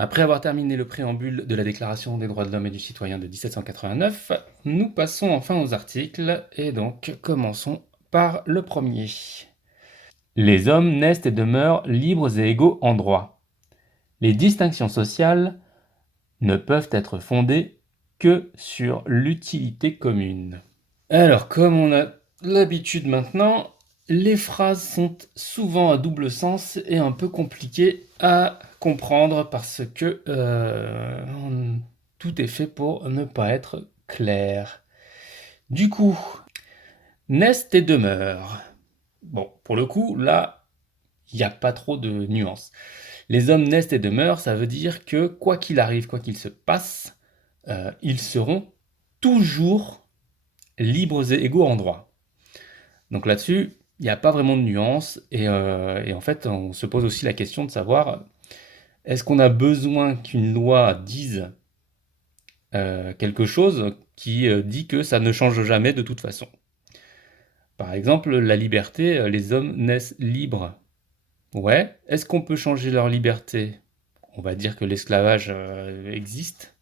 Après avoir terminé le préambule de la Déclaration des droits de l'homme et du citoyen de 1789, nous passons enfin aux articles, et donc commençons par le premier. Les hommes naissent et demeurent libres et égaux en droit. Les distinctions sociales ne peuvent être fondées que sur l'utilité commune. Alors, comme on a l'habitude maintenant, les phrases sont souvent à double sens et un peu compliquées à comprendre parce que tout est fait pour ne pas être clair. Du coup, naissent et demeurent. Bon, pour le coup, là, il n'y a pas trop de nuances. Les hommes naissent et demeurent, ça veut dire que quoi qu'il arrive, quoi qu'il se passe, ils seront toujours libres et égaux en droit. Donc là-dessus, il n'y a pas vraiment de nuance et en fait, on se pose aussi la question de savoir, est-ce qu'on a besoin qu'une loi dise quelque chose qui dit que ça ne change jamais de toute façon? Par exemple, la liberté, les hommes naissent libres. Ouais. Est-ce qu'on peut changer leur liberté? On va dire que l'esclavage existe.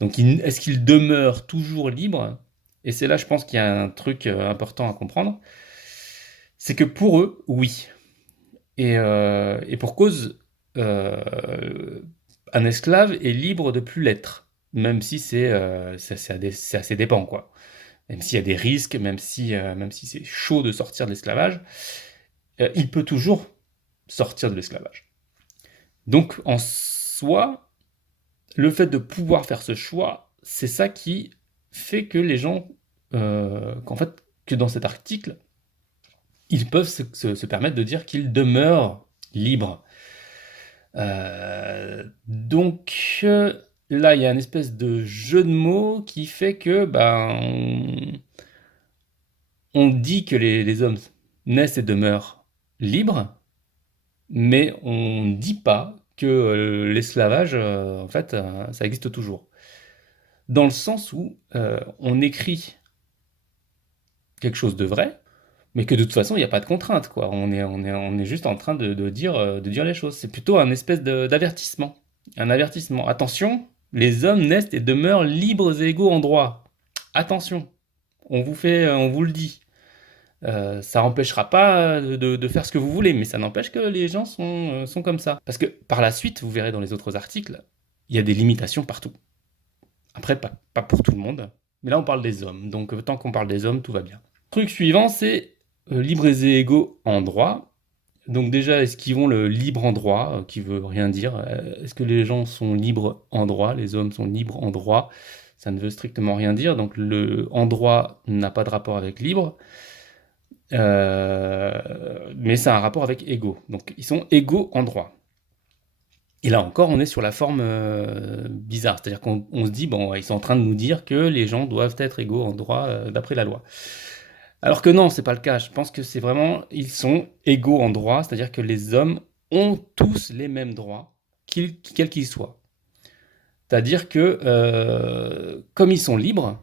Donc, est-ce qu'ils demeurent toujours libres? Et c'est là, je pense qu'il y a un truc important à comprendre. C'est que pour eux, oui. Et pour cause, un esclave est libre de plus l'être, même si c'est à ses dépens, quoi. Même s'il y a des risques, même si c'est chaud de sortir de l'esclavage, il peut toujours sortir de l'esclavage. Donc en soi, le fait de pouvoir faire ce choix, c'est ça qui fait que les gens, qu'en fait, que dans cet article, ils peuvent se permettre de dire qu'ils demeurent libres. Donc là, il y a une espèce de jeu de mots qui fait que on dit que les hommes naissent et demeurent libres, mais on ne dit pas que l'esclavage, en fait, ça existe toujours. Dans le sens où on écrit quelque chose de vrai, mais que de toute façon, il n'y a pas de contrainte, quoi. On est juste en train de dire les choses. C'est plutôt un espèce d'avertissement. Un avertissement. Attention, les hommes naissent et demeurent libres et égaux en droit. Attention, on vous le dit. Ça n'empêchera pas de faire ce que vous voulez, mais ça n'empêche que les gens sont comme ça. Parce que par la suite, vous verrez dans les autres articles, il y a des limitations partout. Après, pas pour tout le monde, mais là on parle des hommes, donc tant qu'on parle des hommes, tout va bien. Truc suivant, c'est libres et égaux en droit. Donc déjà, esquivons le libre en droit, qui veut rien dire. Est-ce que les gens sont libres en droit? Les hommes sont libres en droit? Ça ne veut strictement rien dire. Donc le en droit n'a pas de rapport avec libre, mais ça a un rapport avec égaux. Donc ils sont égaux en droit. Et là encore, on est sur la forme bizarre, c'est-à-dire qu'on se dit, bon, ils sont en train de nous dire que les gens doivent être égaux en droit d'après la loi. Alors que non, c'est pas le cas. Je pense que c'est vraiment, ils sont égaux en droit, c'est-à-dire que les hommes ont tous les mêmes droits, quels qu'ils soient. C'est-à-dire que comme ils sont libres,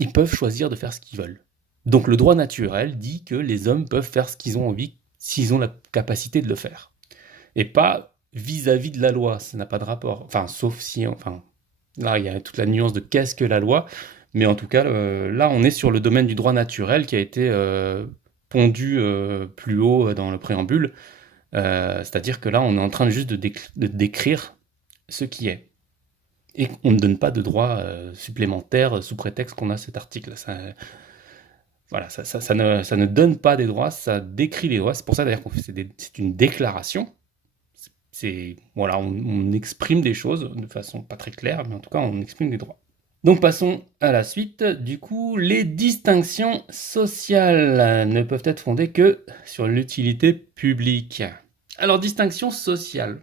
ils peuvent choisir de faire ce qu'ils veulent. Donc le droit naturel dit que les hommes peuvent faire ce qu'ils ont envie s'ils ont la capacité de le faire. Et pas vis-à-vis de la loi, ça n'a pas de rapport. Enfin, sauf si, enfin, là, il y a toute la nuance de qu'est-ce que la loi, mais en tout cas, là, on est sur le domaine du droit naturel qui a été pondu plus haut dans le préambule. C'est-à-dire que là, on est en train juste de décrire ce qui est. Et on ne donne pas de droit supplémentaire sous prétexte qu'on a cet article. Voilà, ça ne donne pas des droits, ça décrit les droits. C'est pour ça d'ailleurs c'est une déclaration. Voilà, on exprime des choses de façon pas très claire, mais en tout cas, on exprime des droits. Donc passons à la suite. Du coup, les distinctions sociales ne peuvent être fondées que sur l'utilité publique. Alors, distinction sociale.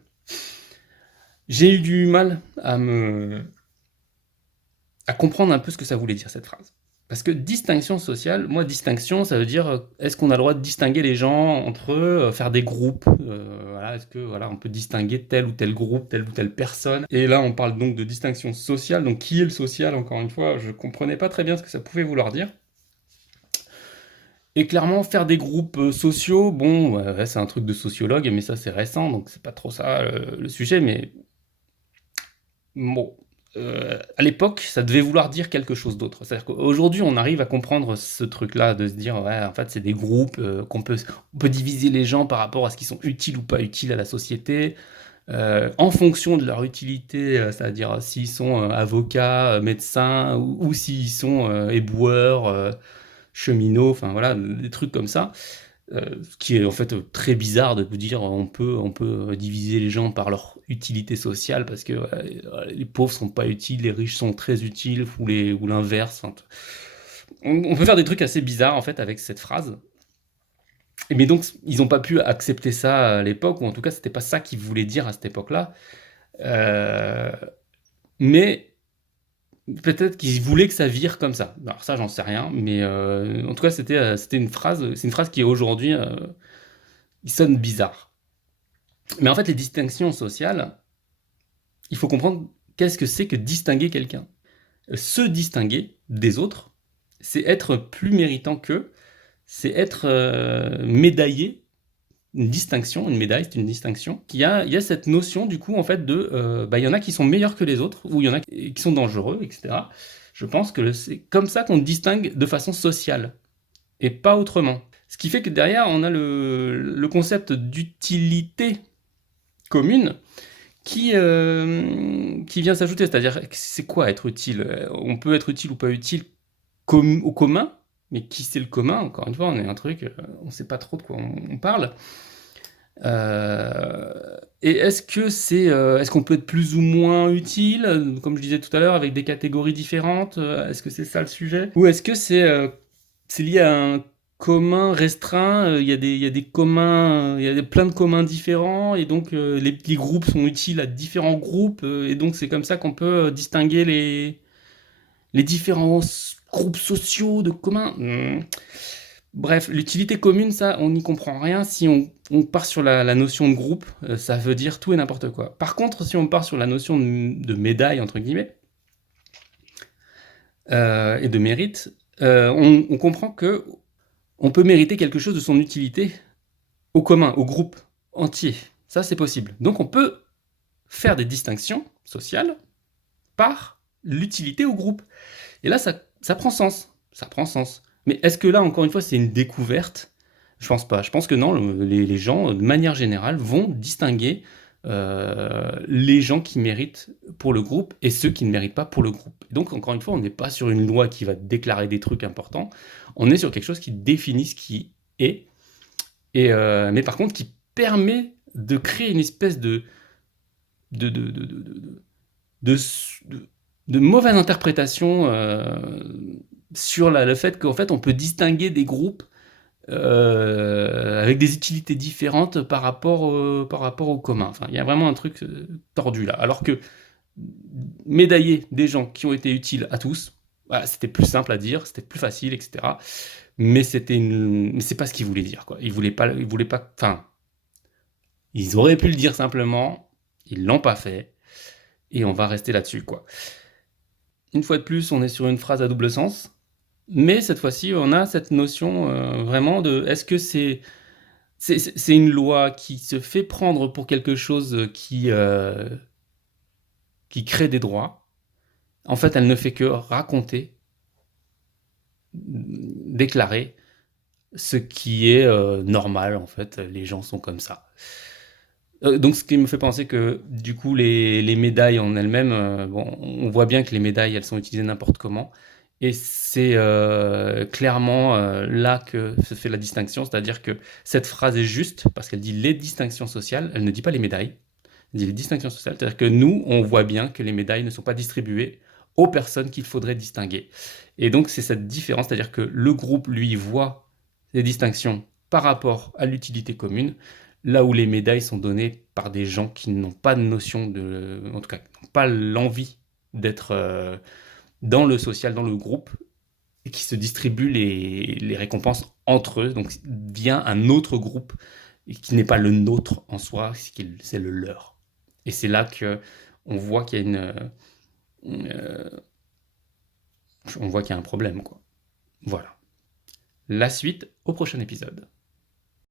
J'ai eu du mal à comprendre un peu ce que ça voulait dire cette phrase. Parce que distinction sociale, moi, distinction, ça veut dire est-ce qu'on a le droit de distinguer les gens entre eux, faire des groupes voilà, est-ce que voilà, on peut distinguer tel ou tel groupe, telle ou telle personne? Et là, on parle donc de distinction sociale. Donc, qui est le social? Encore une fois, je comprenais pas très bien ce que ça pouvait vouloir dire. Et clairement, faire des groupes sociaux, bon, ouais, c'est un truc de sociologue, mais ça, c'est récent, donc c'est pas trop ça le sujet. Mais Bon, à l'époque, ça devait vouloir dire quelque chose d'autre. C'est-à-dire qu'aujourd'hui, on arrive à comprendre ce truc-là, de se dire, ouais, en fait, c'est des groupes, on peut diviser les gens par rapport à ce qu'ils sont utiles ou pas utiles à la société, en fonction de leur utilité, c'est-à-dire s'ils sont avocats, médecins, ou s'ils sont éboueurs, cheminots, enfin voilà, des trucs comme ça. Ce qui est en fait très bizarre de vous dire on peut diviser les gens par leur utilité sociale parce que les pauvres sont pas utiles, les riches sont très utiles ou l'inverse. Enfin, on peut faire des trucs assez bizarres en fait avec cette phrase. Mais donc ils n'ont pas pu accepter ça à l'époque, ou en tout cas c'était pas ça qu'ils voulaient dire à cette époque-là. Euh, mais peut-être qu'ils voulaient que ça vire comme ça. Alors ça j'en sais rien, mais en tout cas c'était c'est une phrase qui aujourd'hui il sonne bizarre. Mais en fait, les distinctions sociales, il faut comprendre qu'est-ce que c'est que distinguer quelqu'un. Se distinguer des autres, c'est être plus méritant qu'eux, c'est être médaillé. Une distinction, une médaille, c'est une distinction. Il y a cette notion, du coup, en fait, il y en a qui sont meilleurs que les autres, ou il y en a qui sont dangereux, etc. Je pense que c'est comme ça qu'on distingue de façon sociale, et pas autrement. Ce qui fait que derrière, on a le concept d'utilité commune, qui vient s'ajouter. C'est-à-dire, c'est quoi être utile? On peut être utile ou pas utile au commun, mais qui c'est le commun? Encore une fois, on est un truc, on ne sait pas trop de quoi on parle. Et est-ce qu'on peut être plus ou moins utile, comme je disais tout à l'heure, avec des catégories différentes? Est-ce que c'est ça le sujet? Ou est-ce que c'est lié à un commun restreint? Il y a des communs, plein de communs différents, et donc les groupes sont utiles à différents groupes, et donc c'est comme ça qu'on peut distinguer les différents groupes sociaux de communs. Bref, l'utilité commune, ça, on n'y comprend rien. Si on part sur la notion de groupe, ça veut dire tout et n'importe quoi. Par contre, si on part sur la notion de médaille, entre guillemets, et de mérite, on comprend que on peut mériter quelque chose de son utilité au commun, au groupe entier. Ça, c'est possible. Donc, on peut faire des distinctions sociales par l'utilité au groupe. Et là, ça prend sens. Ça prend sens. Mais est-ce que là, encore une fois, c'est une découverte? Je pense pas. Je pense que non, les gens, de manière générale, vont distinguer les gens qui méritent pour le groupe et ceux qui ne méritent pas pour le groupe. Et donc, encore une fois, on n'est pas sur une loi qui va déclarer des trucs importants. On est sur quelque chose qui définit ce qui est, mais par contre, qui permet de créer une espèce de, de, de, de, de, de, de- de mauvaise interprétation sur le fait qu'en fait on peut distinguer des groupes avec des utilités différentes par rapport au commun. Enfin, il y a vraiment un truc tordu là. Alors que médailler des gens qui ont été utiles à tous, voilà, c'était plus simple à dire, c'était plus facile, etc. Mais c'est pas ce qu'ils voulaient dire, quoi. Ils voulaient pas, enfin, ils auraient pu le dire simplement, ils l'ont pas fait, et on va rester là-dessus, quoi. Une fois de plus, on est sur une phrase à double sens, mais cette fois-ci, on a cette notion vraiment de est-ce que c'est une loi qui se fait prendre pour quelque chose qui crée des droits. En fait, elle ne fait que raconter, déclarer ce qui est normal, en fait. Les gens sont comme ça. Donc, ce qui me fait penser que, du coup, les médailles en elles-mêmes, bon, on voit bien que les médailles, elles sont utilisées n'importe comment. Et c'est clairement là que se fait la distinction, c'est-à-dire que cette phrase est juste parce qu'elle dit les distinctions sociales, elle ne dit pas les médailles, elle dit les distinctions sociales, c'est-à-dire que nous, on voit bien que les médailles ne sont pas distribuées aux personnes qu'il faudrait distinguer. Et donc c'est cette différence, c'est-à-dire que le groupe, lui, voit les distinctions par rapport à l'utilité commune, là où les médailles sont données par des gens qui n'ont pas de notion en tout cas, qui n'ont pas l'envie d'être dans le social, dans le groupe, et qui se distribuent les récompenses entre eux, donc via un autre groupe, et qui n'est pas le nôtre en soi, c'est le leur. Et c'est là que on voit qu'il y a euh, on voit qu'il y a un problème, quoi. Voilà. La suite au prochain épisode.